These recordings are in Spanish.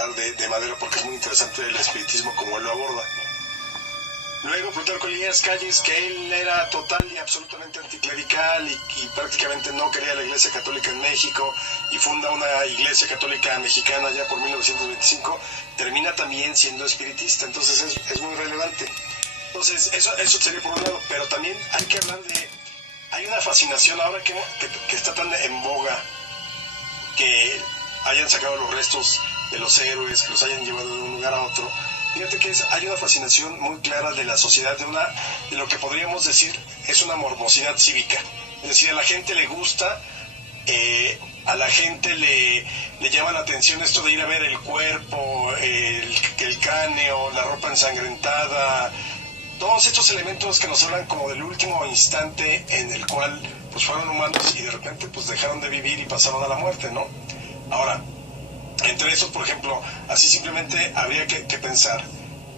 hablar de Madero porque es muy interesante el espiritismo como él lo aborda. Luego Plutarco Elías Calles, que él era total y absolutamente anticlerical y prácticamente no quería la Iglesia Católica en México y funda una Iglesia Católica mexicana ya por 1925, termina también siendo espiritista, entonces es muy relevante. Entonces eso sería por un lado, pero también hay que hablar hay una fascinación ahora que está tan en boga, que hayan sacado los restos de los héroes, que los hayan llevado de un lugar a otro. Fíjate que hay una fascinación muy clara de la sociedad, de lo que podríamos decir es una morbosidad cívica. Es decir, a la gente le gusta, a la gente le llama la atención esto de ir a ver el cuerpo, el cráneo, la ropa ensangrentada, todos estos elementos que nos hablan como del último instante en el cual pues fueron humanos y de repente pues dejaron de vivir y pasaron a la muerte, ¿no? Ahora, entre esos, por ejemplo, así simplemente habría que pensar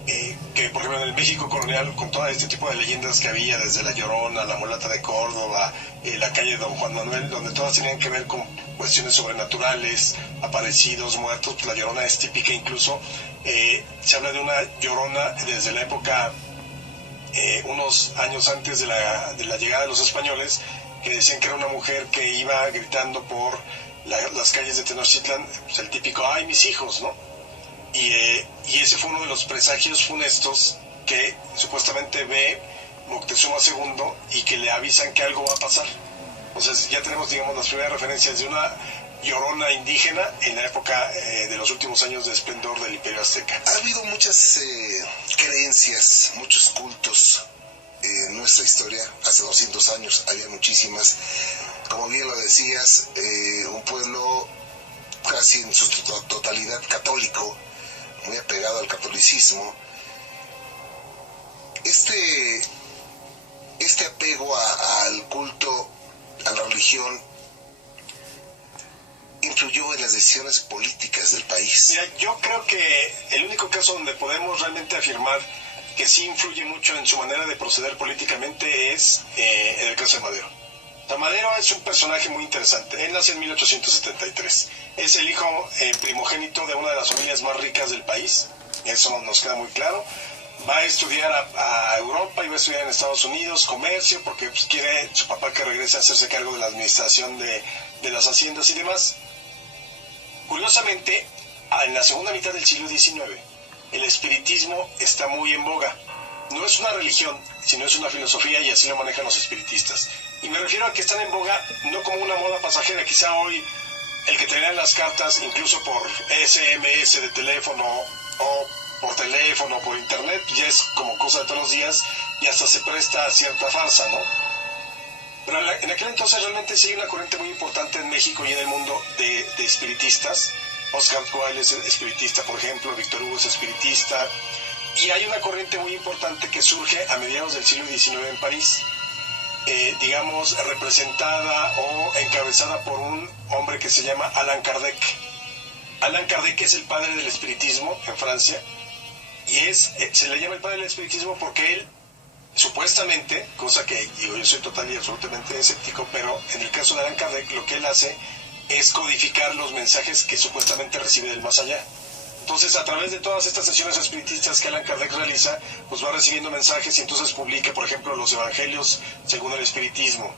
que, por ejemplo, en el México colonial, con todo este tipo de leyendas que había, desde La Llorona, La Mulata de Córdoba, la calle de Don Juan Manuel, donde todas tenían que ver con cuestiones sobrenaturales, aparecidos, muertos, pues La Llorona es típica, incluso se habla de una Llorona desde la época, unos años antes de la llegada de los españoles, que decían que era una mujer que iba gritando por las calles de Tenochtitlan, pues el típico ¡ay, mis hijos!, ¿no? Y ese fue uno de los presagios funestos que supuestamente ve Moctezuma II y que le avisan que algo va a pasar. Entonces ya tenemos, digamos, las primeras referencias de una Llorona indígena en la época de los últimos años de esplendor del Imperio Azteca. Ha habido muchas creencias, muchos cultos en nuestra historia. Hace 200 años había muchísimas. Como bien lo decías, un pueblo casi en su totalidad católico, muy apegado al catolicismo. Este apego al culto, a la religión, influyó en las decisiones políticas del país. Mira, yo creo que el único caso donde podemos realmente afirmar que sí influye mucho en su manera de proceder políticamente es en el caso de Madero. Madero es un personaje muy interesante. Él nace en 1873. Es el hijo primogénito de una de las familias más ricas del país. Eso nos queda muy claro. Va a estudiar a Europa y va a estudiar en Estados Unidos comercio porque pues, quiere su papá que regrese a hacerse cargo de la administración de las haciendas y demás. Curiosamente, en la segunda mitad del siglo XIX, el espiritismo está muy en boga. No es una religión, sino es una filosofía y así lo manejan los espiritistas. Y me refiero a que están en boga no como una moda pasajera. Quizá hoy el que te lean las cartas, incluso por SMS de teléfono o por teléfono o por internet, ya es como cosa de todos los días y hasta se presta a cierta farsa, ¿no? Pero en aquel entonces realmente sí hay una corriente muy importante en México y en el mundo de espiritistas. Oscar Wilde es espiritista, por ejemplo, Víctor Hugo es espiritista. Y hay una corriente muy importante que surge a mediados del siglo XIX en París, digamos, representada o encabezada por un hombre que se llama Allan Kardec. Allan Kardec es el padre del espiritismo en Francia, y se le llama el padre del espiritismo porque él, supuestamente, cosa que digo, yo soy total y absolutamente escéptico, pero en el caso de Allan Kardec lo que él hace es codificar los mensajes que supuestamente recibe del más allá. Entonces, a través de todas estas sesiones espiritistas que Allan Kardec realiza, pues va recibiendo mensajes y entonces publica, por ejemplo, los evangelios según el espiritismo,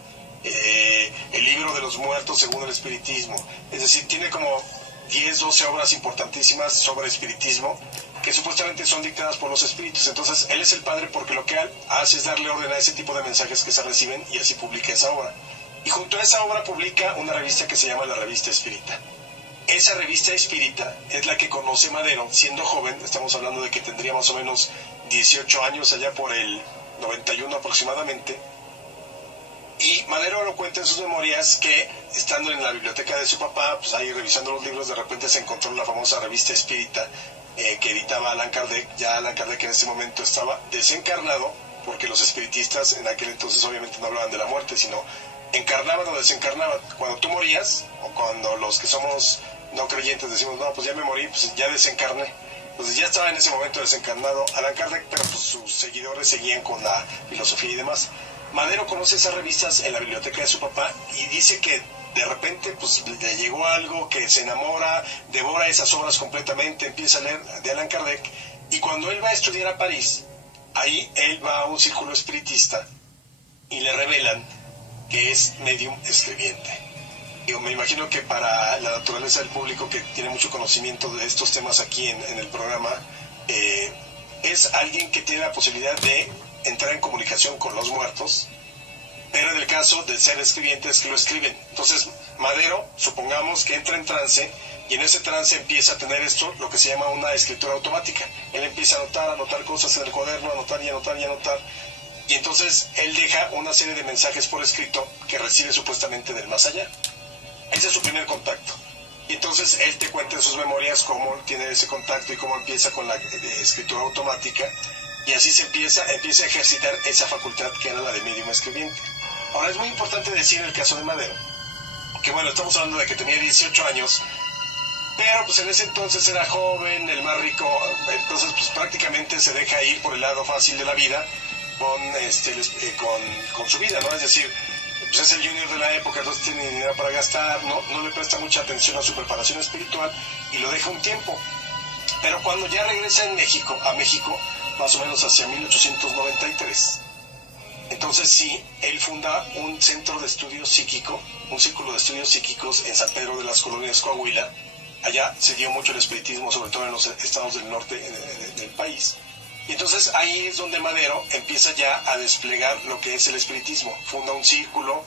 el libro de los muertos según el espiritismo. Es decir, tiene como 10, 12 obras importantísimas sobre espiritismo que supuestamente son dictadas por los espíritus. Entonces, él es el padre porque lo que hace es darle orden a ese tipo de mensajes que se reciben y así publica esa obra. Y junto a esa obra publica una revista que se llama la Revista Espírita. Esa revista espírita es la que conoce Madero siendo joven. Estamos hablando de que tendría más o menos 18 años, allá por el 91 aproximadamente. Y Madero lo cuenta en sus memorias que estando en la biblioteca de su papá, pues ahí revisando los libros, de repente se encontró la famosa Revista Espírita que editaba Allan Kardec. Ya Allan Kardec en ese momento estaba desencarnado, porque los espiritistas en aquel entonces obviamente no hablaban de la muerte, sino encarnaban o desencarnaban. Cuando tú morías, o cuando los que somos no creyentes decimos, no, pues ya me morí, pues ya desencarné. Entonces ya estaba en ese momento desencarnado Allan Kardec, pero pues sus seguidores seguían con la filosofía y demás. Madero conoce esas revistas en la biblioteca de su papá y dice que de repente pues le llegó algo, que se enamora, devora esas obras completamente, empieza a leer de Allan Kardec, y cuando él va a estudiar a París, ahí él va a un círculo espiritista y le revelan que es medium escribiente. Yo me imagino que para la naturaleza del público que tiene mucho conocimiento de estos temas aquí en el programa, es alguien que tiene la posibilidad de entrar en comunicación con los muertos, pero en el caso de ser escribientes que lo escriben. Entonces Madero, supongamos que entra en trance, y en ese trance empieza a tener esto, lo que se llama una escritura automática. Él empieza a anotar cosas en el cuaderno, anotar, y entonces él deja una serie de mensajes por escrito que recibe supuestamente del más allá. Ese es su primer contacto. Y entonces él te cuenta en sus memorias cómo tiene ese contacto y cómo empieza con la escritura automática, y así se empieza a ejercitar esa facultad que era la de medium escribiente. Ahora es muy importante decir en el caso de Madero, que bueno, estamos hablando de que tenía 18 años, pero pues en ese entonces era joven, el más rico, entonces pues prácticamente se deja ir por el lado fácil de la vida con su vida, ¿no? Es decir, pues es el junior de la época, entonces tiene dinero para gastar, no le presta mucha atención a su preparación espiritual y lo deja un tiempo. Pero cuando ya regresa a México, más o menos hacia 1893, entonces sí, él funda un centro de estudios psíquico, un círculo de estudios psíquicos en San Pedro de las Colonias, Coahuila. Allá se dio mucho el espiritismo, sobre todo en los estados del norte del país. Y entonces ahí es donde Madero empieza ya a desplegar lo que es el espiritismo. Funda un círculo,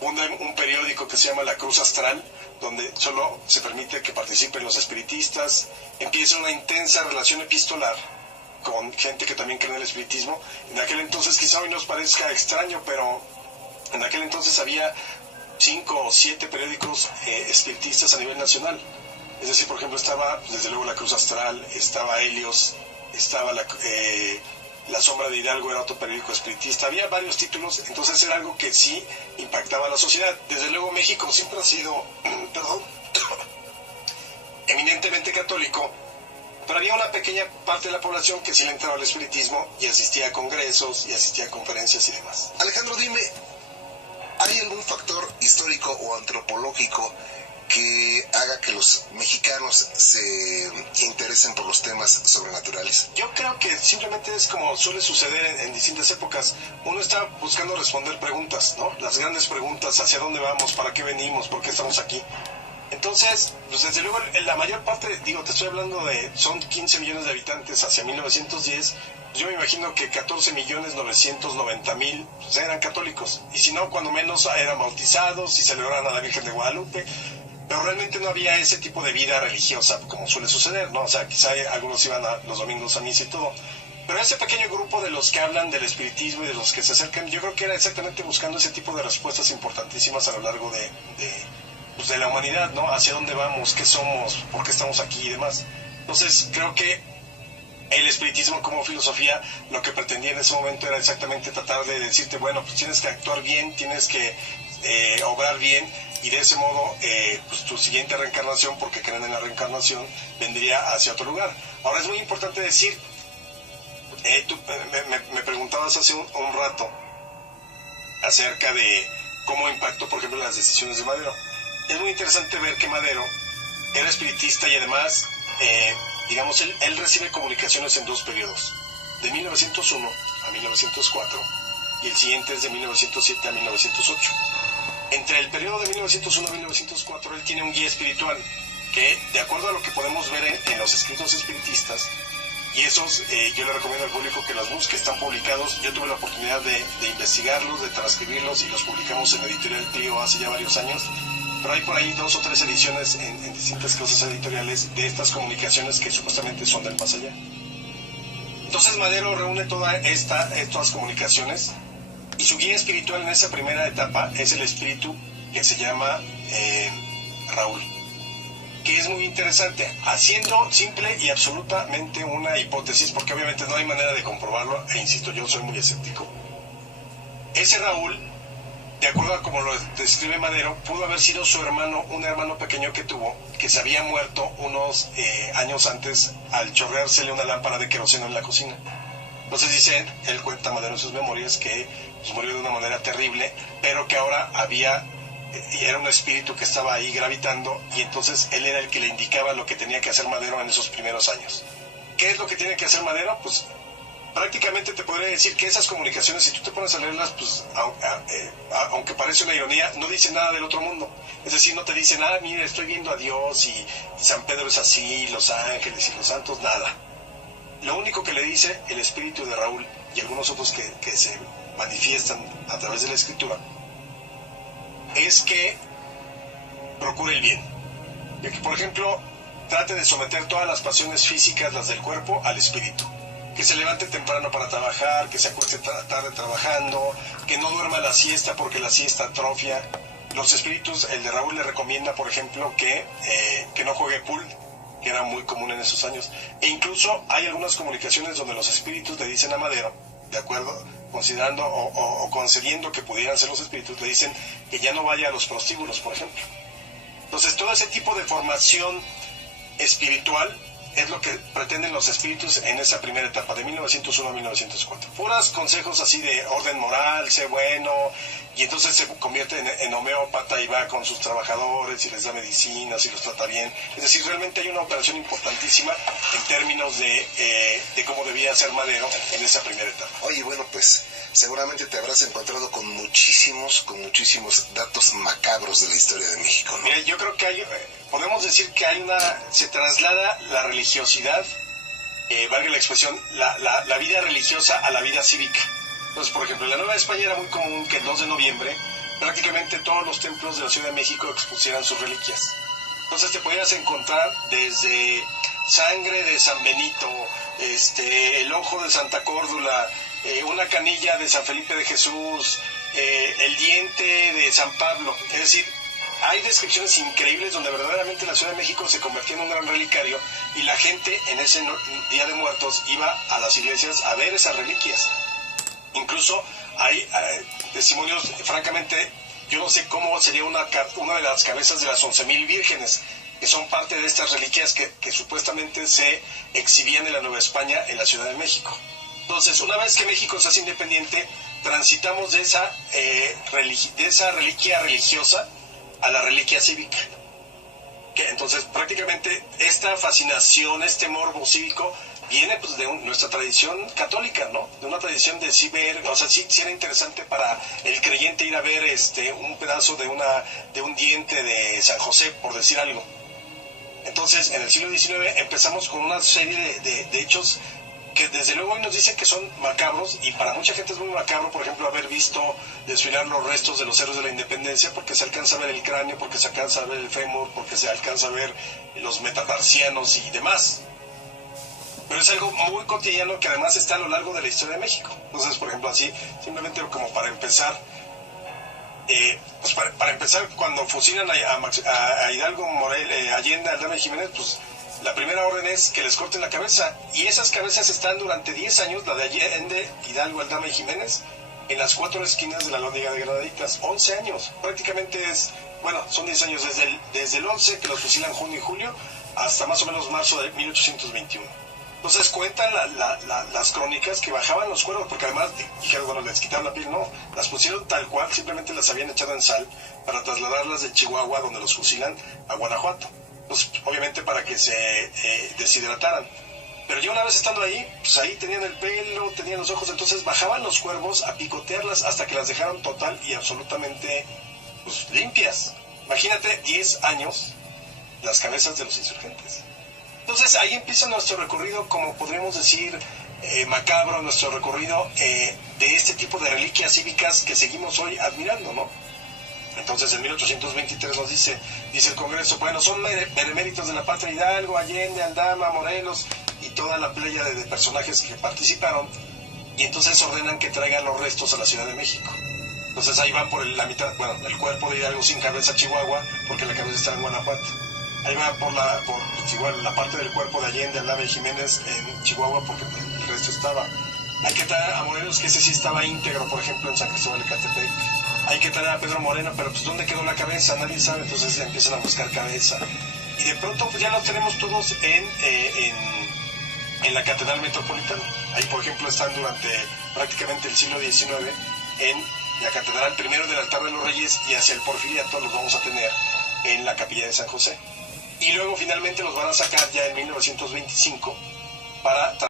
funda un periódico que se llama La Cruz Astral, donde solo se permite que participen los espiritistas. Empieza una intensa relación epistolar con gente que también cree en el espiritismo. En aquel entonces, quizá hoy nos parezca extraño, pero en aquel entonces había 5 o 7 periódicos espiritistas a nivel nacional. Es decir, por ejemplo, estaba desde luego La Cruz Astral, estaba Helios, estaba La Sombra de Hidalgo, era otro periódico espiritista, había varios títulos, entonces era algo que sí impactaba a la sociedad. Desde luego México siempre ha sido, eminentemente católico, pero había una pequeña parte de la población que sí le entraba al espiritismo y asistía a congresos y asistía a conferencias y demás. Alejandro, dime, ¿hay algún factor histórico o antropológico que haga que los mexicanos se interesen por los temas sobrenaturales? Yo creo que simplemente es como suele suceder en distintas épocas. Uno está buscando responder preguntas, ¿no? Las grandes preguntas, ¿hacia dónde vamos? ¿Para qué venimos? ¿Por qué estamos aquí? Entonces, pues desde luego, la mayor parte, te estoy hablando son 15 millones de habitantes hacia 1910, yo me imagino que 14.990.000 pues, eran católicos, y si no, cuando menos eran bautizados y celebraban a la Virgen de Guadalupe, pero realmente no había ese tipo de vida religiosa como suele suceder, ¿no? O sea, quizá algunos iban los domingos a misa y todo, pero ese pequeño grupo de los que hablan del espiritismo y de los que se acercan, yo creo que era exactamente buscando ese tipo de respuestas importantísimas a lo largo de la humanidad, ¿no? Hacia dónde vamos, qué somos, por qué estamos aquí y demás. Entonces, creo que el espiritismo como filosofía lo que pretendía en ese momento era exactamente tratar de decirte, bueno, pues tienes que actuar bien, tienes que obrar bien, y de ese modo pues tu siguiente reencarnación, porque creen en la reencarnación, vendría hacia otro lugar. Ahora es muy importante decir, tú me preguntabas hace un rato acerca de cómo impactó, por ejemplo, las decisiones de Madero. Es muy interesante ver que Madero era espiritista y además, él recibe comunicaciones en 2 periodos, de 1901 a 1904, y el siguiente es de 1907 a 1908. Entre el periodo de 1901 a 1904, él tiene un guía espiritual que, de acuerdo a lo que podemos ver en los escritos espiritistas, y esos yo le recomiendo al público que los busque, están publicados. Yo tuve la oportunidad de investigarlos, de transcribirlos, y los publicamos en Editorial Clio hace ya varios años. Pero hay por ahí 2 o 3 ediciones en distintas cosas editoriales de estas comunicaciones que supuestamente son del más allá. Entonces Madero reúne todas estas comunicaciones, y su guía espiritual en esa primera etapa es el espíritu que se llama Raúl, que es muy interesante, haciendo simple y absolutamente una hipótesis, porque obviamente no hay manera de comprobarlo, e insisto, yo soy muy escéptico. Ese Raúl, de acuerdo a como lo describe Madero, pudo haber sido su hermano, un hermano pequeño que tuvo, que se había muerto unos años antes al chorreársele una lámpara de queroseno en la cocina. Entonces dice, él cuenta Madero en sus memorias que pues, murió de una manera terrible, pero que ahora era un espíritu que estaba ahí gravitando, y entonces él era el que le indicaba lo que tenía que hacer Madero en esos primeros años. ¿Qué es lo que tiene que hacer Madero? Pues prácticamente te podría decir que esas comunicaciones, si tú te pones a leerlas, pues aunque parece una ironía, no dicen nada del otro mundo. Es decir, no te dicen, mire, estoy viendo a Dios y San Pedro es así, los ángeles y los santos, nada. Lo único que le dice el espíritu de Raúl y algunos otros que se manifiestan a través de la escritura es que procure el bien. Y que, por ejemplo, trate de someter todas las pasiones físicas, las del cuerpo, al espíritu. Que se levante temprano para trabajar, que se acueste tarde trabajando, que no duerma la siesta porque la siesta atrofia. Los espíritus, el de Raúl le recomienda, por ejemplo, que no juegue pool, que era muy común en esos años. E incluso hay algunas comunicaciones donde los espíritus le dicen a Madero, de acuerdo, considerando o concediendo que pudieran ser los espíritus, le dicen que ya no vaya a los prostíbulos, por ejemplo. Entonces, todo ese tipo de formación espiritual es lo que pretenden los espíritus en esa primera etapa, de 1901 a 1904. Puras consejos así de orden moral, sé bueno, y entonces se convierte en homeópata y va con sus trabajadores y les da medicinas y los trata bien. Es decir, realmente hay una operación importantísima en términos de cómo debía ser Madero en esa primera etapa. Oye, bueno, pues seguramente te habrás encontrado con muchísimos datos macabros de la historia de México, ¿no? Mira, yo creo que podemos decir que se traslada la religiosidad, valga la expresión, la vida religiosa a la vida cívica. Entonces, por ejemplo, en la Nueva España era muy común que el 2 de noviembre prácticamente todos los templos de la Ciudad de México expusieran sus reliquias. Entonces te podías encontrar desde sangre de San Benito, el ojo de Santa Córdula, una canilla de San Felipe de Jesús, el diente de San Pablo. Es decir, hay descripciones increíbles donde verdaderamente la Ciudad de México se convertía en un gran relicario y la gente en ese Día de Muertos iba a las iglesias a ver esas reliquias. Incluso hay testimonios, francamente, yo no sé cómo sería una de las cabezas de las 11,000 vírgenes, que son parte de estas reliquias que supuestamente se exhibían en la Nueva España en la Ciudad de México. Entonces, una vez que México se hace independiente, transitamos de esa reliquia religiosa a la reliquia cívica. Entonces, prácticamente esta fascinación, este morbo cívico, viene pues de nuestra tradición católica, ¿no? De una tradición de sí ver, o sea, sí era interesante para el creyente ir a ver un pedazo de un diente de San José, por decir algo. Entonces, en el siglo XIX empezamos con una serie de hechos que desde luego hoy nos dicen que son macabros, y para mucha gente es muy macabro, por ejemplo, haber visto desfilar los restos de los héroes de la independencia, porque se alcanza a ver el cráneo, porque se alcanza a ver el fémur, porque se alcanza a ver los metatarsianos y demás. Pero es algo muy cotidiano que además está a lo largo de la historia de México. Entonces, por ejemplo, así, simplemente como para empezar, pues para empezar, cuando fusilan a Hidalgo, Allende, Aldama y Jiménez, pues la primera orden es que les corten la cabeza, y esas cabezas están durante 10 años, la de Allende, Hidalgo, Aldama y Jiménez, en las 4 esquinas de la Lóndiga de Granaditas. 11 años, prácticamente son 10 años desde el 11, que los fusilan junio y julio, hasta más o menos marzo de 1821. Entonces cuentan las crónicas que bajaban los cuerpos, porque además dijeron, bueno, les quitaron la piel, no, las pusieron tal cual, simplemente las habían echado en sal para trasladarlas de Chihuahua, donde los fusilan, a Guanajuato. Pues obviamente para que se deshidrataran. Pero ya una vez estando ahí, pues ahí tenían el pelo, tenían los ojos, entonces bajaban los cuervos a picotearlas hasta que las dejaron total y absolutamente pues, limpias. Imagínate 10 años las cabezas de los insurgentes. Entonces ahí empieza nuestro recorrido, como podríamos decir, macabro, nuestro recorrido de este tipo de reliquias cívicas que seguimos hoy admirando, ¿no? Entonces en 1823 nos dice el Congreso, bueno, son beneméritos de la patria Hidalgo, Allende, Aldama, Morelos y toda la playa de personajes que participaron, y entonces ordenan que traigan los restos a la Ciudad de México. Entonces ahí van por la mitad, el cuerpo de Hidalgo sin cabeza a Chihuahua, porque la cabeza está en Guanajuato. Ahí va por igual la parte del cuerpo de Allende, Aldama y Jiménez en Chihuahua, porque el resto estaba. Hay que traer a Morelos, que ese sí estaba íntegro, por ejemplo, en San Cristóbal de Catepec. Hay que traer a Pedro Moreno, pero pues ¿dónde quedó la cabeza? Nadie sabe, entonces empiezan a buscar cabeza. Y de pronto pues ya los tenemos todos en la Catedral Metropolitana. Ahí, por ejemplo, están durante prácticamente el siglo XIX en la Catedral, primero del Altar de los Reyes, y hacia el Porfiriato los vamos a tener en la Capilla de San José. Y luego finalmente los van a sacar ya en 1925 para